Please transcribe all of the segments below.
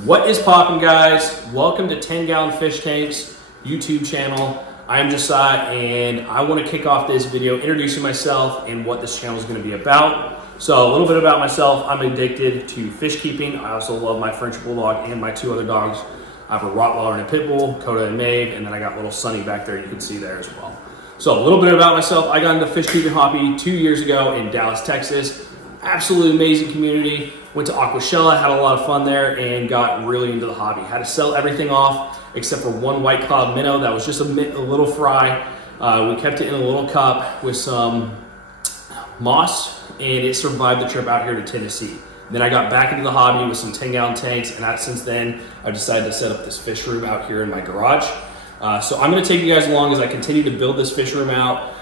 What is poppin', guys? Welcome to 10 Gallon Fish Tanks YouTube channel. I am Josiah and I want to kick off this video introducing myself and what this channel is going to be about. So a little bit about myself. I'm addicted to fish keeping. I also love my French Bulldog and my two other dogs. I have a Rottweiler and a Pit Bull, Coda and Maeve, and then I got little Sunny back there you can see there as well. So a little bit about myself. I got into fish keeping hobby 2 years ago in Dallas, Texas. Absolutely amazing community. Went to Aquashella, had a lot of fun there, and got really into the hobby. Had to sell everything off except for one white cloud minnow that was just a little fry. We kept it in a little cup with some moss, and it survived the trip out here to Tennessee. Then I got back into the hobby with some 10-gallon tanks, and since then, I've decided to set up this fish room out here in my garage. So I'm gonna take you guys along as I continue to build this fish room out.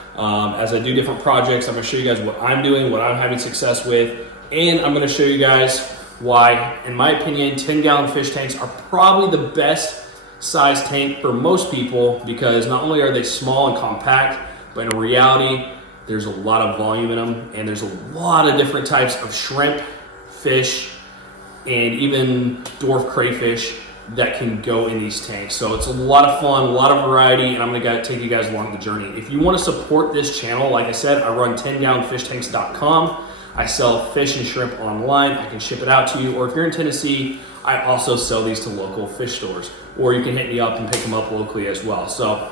As I do different projects, I'm gonna show you guys what I'm doing, what I'm having success with, and I'm gonna show you guys why, in my opinion, 10-gallon fish tanks are probably the best size tank for most people, because not only are they small and compact, but in reality, there's a lot of volume in them, and there's a lot of different types of shrimp, fish, and even dwarf crayfish that can go in these tanks. So it's a lot of fun, a lot of variety, and I'm gonna take you guys along the journey. If you wanna support this channel, like I said, I run 10gallonfishtanks.com. I sell fish and shrimp online. I can ship it out to you, or if you're in Tennessee, I also sell these to local fish stores, or you can hit me up and pick them up locally as well. So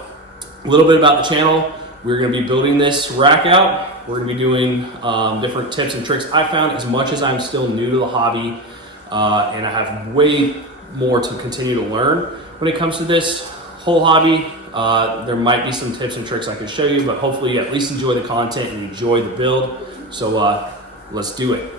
a little bit about the channel. We're gonna be building this rack out. We're gonna be doing different tips and tricks I found, as much as I'm still new to the hobby, and I have way more to continue to learn when it comes to this whole hobby. There might be some tips and tricks I can show you, but hopefully you at least enjoy the content and enjoy the build. So let's do it.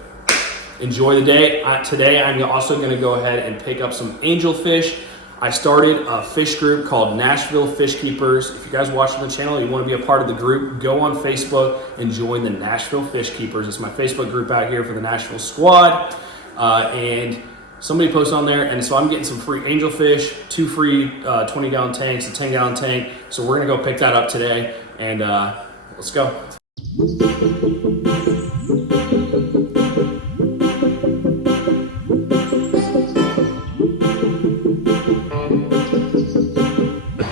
Enjoy the day. Today I'm also going to go ahead and pick up some angelfish. I started a fish group called Nashville Fish Keepers. If you guys watching the channel, you want to be a part of the group, go on Facebook and join the Nashville Fish Keepers. It's my Facebook group out here for the Nashville squad. And somebody posted on there, and so I'm getting some free angelfish, 2 free 20-gallon tanks, a 10-gallon tank. So we're gonna go pick that up today, and let's go.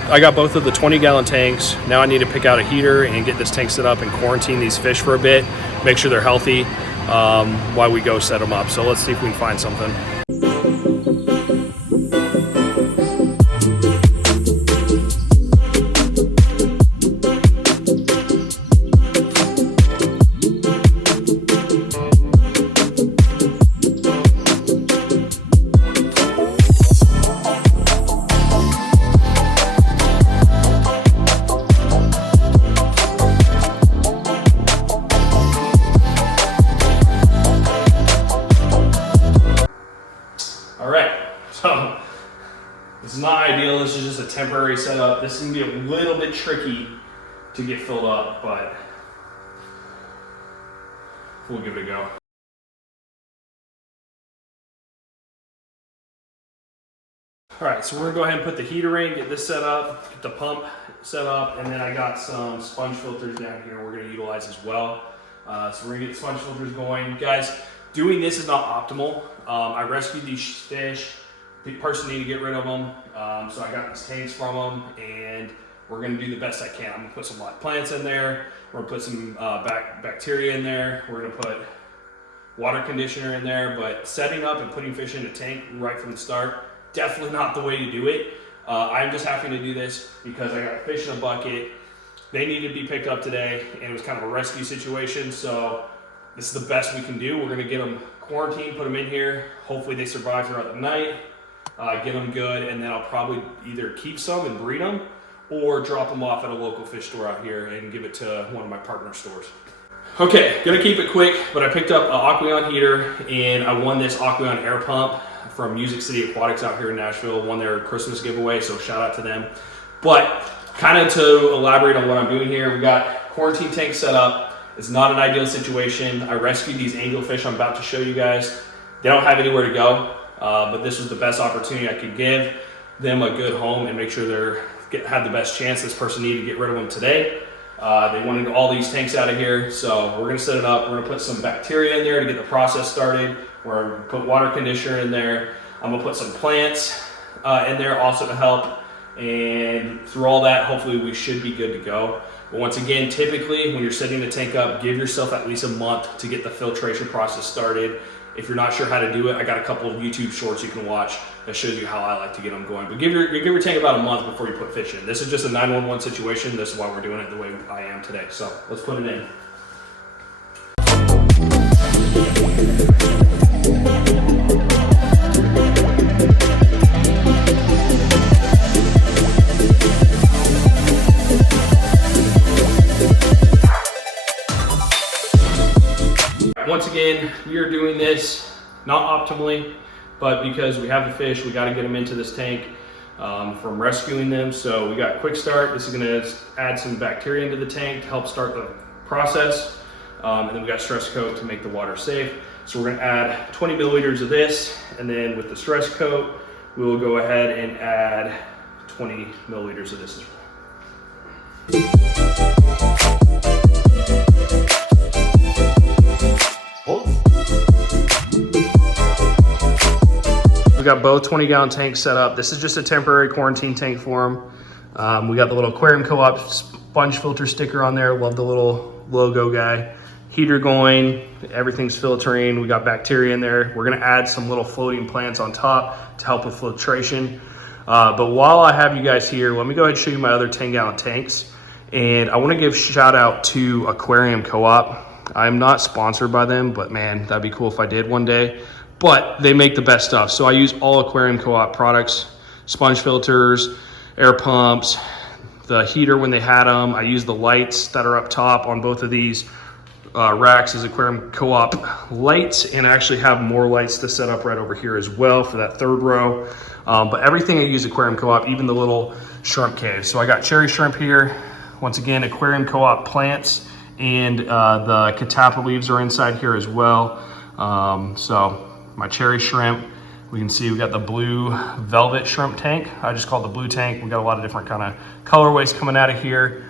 I got both of the 20-gallon tanks. Now I need to pick out a heater and get this tank set up and quarantine these fish for a bit, make sure they're healthy while we go set them up. So let's see if we can find something. So this is not ideal. This is just a temporary setup. This is gonna be a little bit tricky to get filled up, but we'll give it a go. All right, so we're gonna go ahead and put the heater in, get this set up, get the pump set up, and then I got some sponge filters down here we're gonna utilize as well. So we're gonna get the sponge filters going. Guys, doing this is not optimal. I rescued these fish. The person need to get rid of them, so I got these tanks from them, and we're gonna do the best I can. I'm gonna put some live plants in there. We're gonna put some bacteria in there. We're gonna put water conditioner in there, but setting up and putting fish in a tank right from the start, definitely not the way to do it. I'm just having to do this because I got fish in a bucket. They needed to be picked up today, and it was kind of a rescue situation, so this is the best we can do. We're gonna get them quarantined, put them in here. Hopefully they survive throughout the night. Get them good, and then I'll probably either keep some and breed them or drop them off at a local fish store out here and give it to one of my partner stores. Okay, gonna keep it quick, but I picked up an Aqueon heater, and I won this Aqueon air pump from Music City Aquatics out here in Nashville. Won their Christmas giveaway, so shout out to them. But kind of to elaborate on what I'm doing here, we got quarantine tank set up. It's not an ideal situation. I rescued these angelfish I'm about to show you guys. They don't have anywhere to go. But this was the best opportunity I could give them a good home and make sure had the best chance. This person needed to get rid of them today. They wanted all these tanks out of here, so we're gonna set it up. We're gonna put some bacteria in there to get the process started. We're gonna put water conditioner in there. I'm gonna put some plants in there also to help. And through all that, hopefully we should be good to go. But once again, typically when you're setting the tank up, give yourself at least a month to get the filtration process started. If you're not sure how to do it, I got a couple of YouTube shorts you can watch that shows you how I like to get them going. But give your tank about a month before you put fish in. This is just a 911 situation. This is why we're doing it the way I am today. So let's put it in. Once again, we are doing this not optimally, but because we have the fish, we got to get them into this tank from rescuing them. So we got quick start. This is going to add some bacteria into the tank to help start the process. And then we got stress coat to make the water safe. So we're going to add 20 milliliters of this, and then with the stress coat, we will go ahead and add 20 milliliters of this as well. We got both 20-gallon tanks set up. This is just a temporary quarantine tank for them. We got the little Aquarium Co-op sponge filter sticker on there. Love the little logo guy. Heater going, everything's filtering. We got bacteria in there. We're gonna add some little floating plants on top to help with filtration. But while I have you guys here, let me go ahead and show you my other 10-gallon tanks. And I wanna give a shout out to Aquarium Co-op. I'm not sponsored by them, but man, that'd be cool if I did one day. But they make the best stuff. So I use all Aquarium Co-op products, sponge filters, air pumps, the heater when they had them. I use the lights that are up top on both of these racks as Aquarium Co-op lights, and I actually have more lights to set up right over here as well for that third row. But everything I use Aquarium Co-op, even the little shrimp cave. So I got cherry shrimp here. Once again, Aquarium Co-op plants, and the catappa leaves are inside here as well. So my cherry shrimp, we can see we got the blue velvet shrimp tank. I just call it the blue tank. We got a lot of different kind of colorways coming out of here.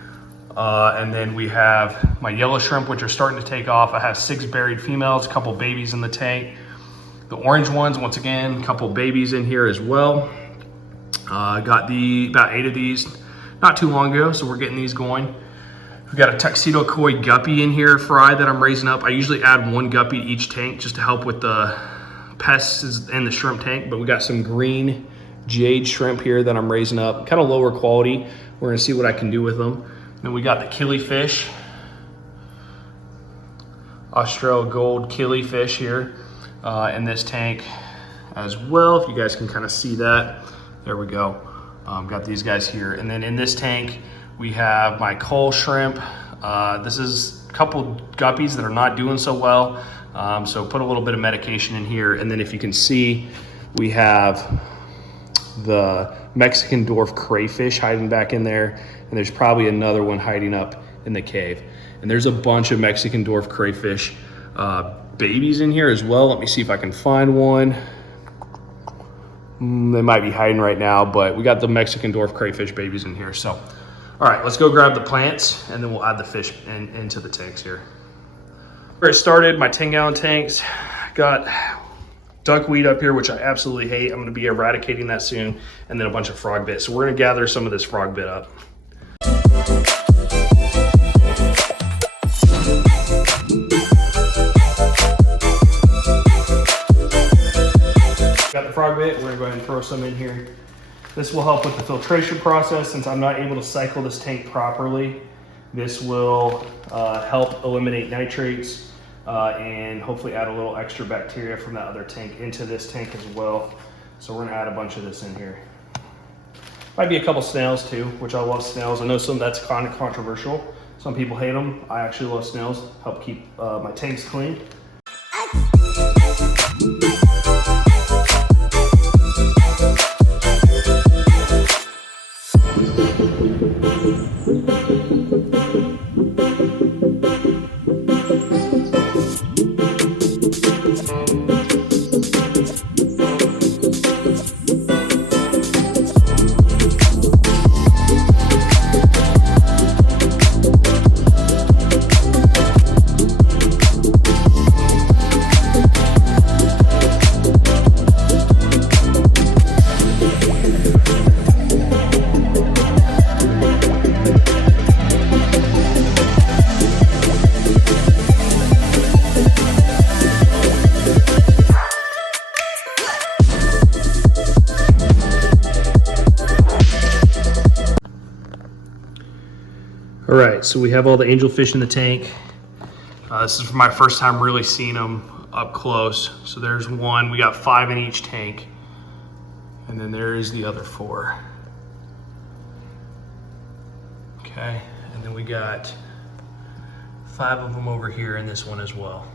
And then we have my yellow shrimp, which are starting to take off. I have 6 buried females, a couple babies in the tank. The orange ones, once again, a couple babies in here as well. Got about 8 of these not too long ago, so we're getting these going. We got a tuxedo koi guppy in here, fry, that I'm raising up. I usually add 1 guppy to each tank just to help with the pests in the shrimp tank, but we got some green jade shrimp here that I'm raising up, kind of lower quality. We're gonna see what I can do with them. Then we got the killifish, Austral gold killifish here in this tank as well. If you guys can kind of see that, there we go. Got these guys here. And then in this tank, we have my coal shrimp. This is a couple guppies that are not doing so well. So put a little bit of medication in here. And then if you can see, we have the Mexican dwarf crayfish hiding back in there. And there's probably another one hiding up in the cave. And there's a bunch of Mexican dwarf crayfish babies in here as well. Let me see if I can find one. They might be hiding right now, but we got the Mexican dwarf crayfish babies in here. So, all right, let's go grab the plants and then we'll add the fish into the tanks here. Where I started, my 10-gallon tanks, got duckweed up here, which I absolutely hate. I'm gonna be eradicating that soon, and then a bunch of frog bit. So we're gonna gather some of this frog bit up. Got the frog bit, we're gonna go ahead and throw some in here. This will help with the filtration process. Since I'm not able to cycle this tank properly, this will help eliminate nitrates and hopefully add a little extra bacteria from that other tank into this tank as well. So we're gonna add a bunch of this in here. Might be a couple snails too, which I love snails. I know that's kind of controversial. Some people hate them. I actually love snails, help keep my tanks clean. All right, so we have all the angelfish in the tank. This is my first time really seeing them up close. So there's one, we got 5 in each tank. And then there is the other 4. Okay, and then we got 5 of them over here in this one as well.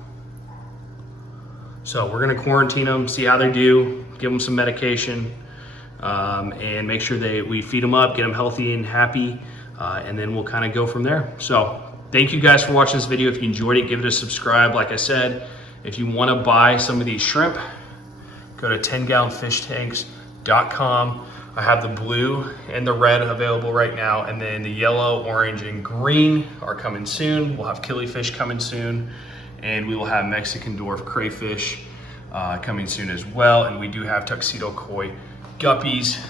So we're gonna quarantine them, see how they do, give them some medication, and make sure we feed them up, get them healthy and happy, and then we'll kind of go from there. So thank you guys for watching this video. If you enjoyed it, give it a subscribe. Like I said, if you want to buy some of these shrimp, go to 10gallonfishtanks.com. I have the blue and the red available right now, and then the yellow, orange, and green are coming soon. We'll have killifish coming soon, and we will have Mexican dwarf crayfish coming soon as well. And we do have tuxedo koi guppies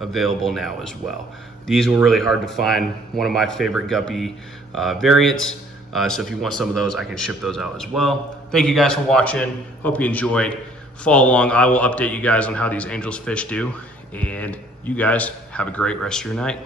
available now as well. These were really hard to find. One of my favorite guppy variants. So if you want some of those, I can ship those out as well. Thank you guys for watching. Hope you enjoyed. Follow along. I will update you guys on how these angelfish do. And you guys have a great rest of your night.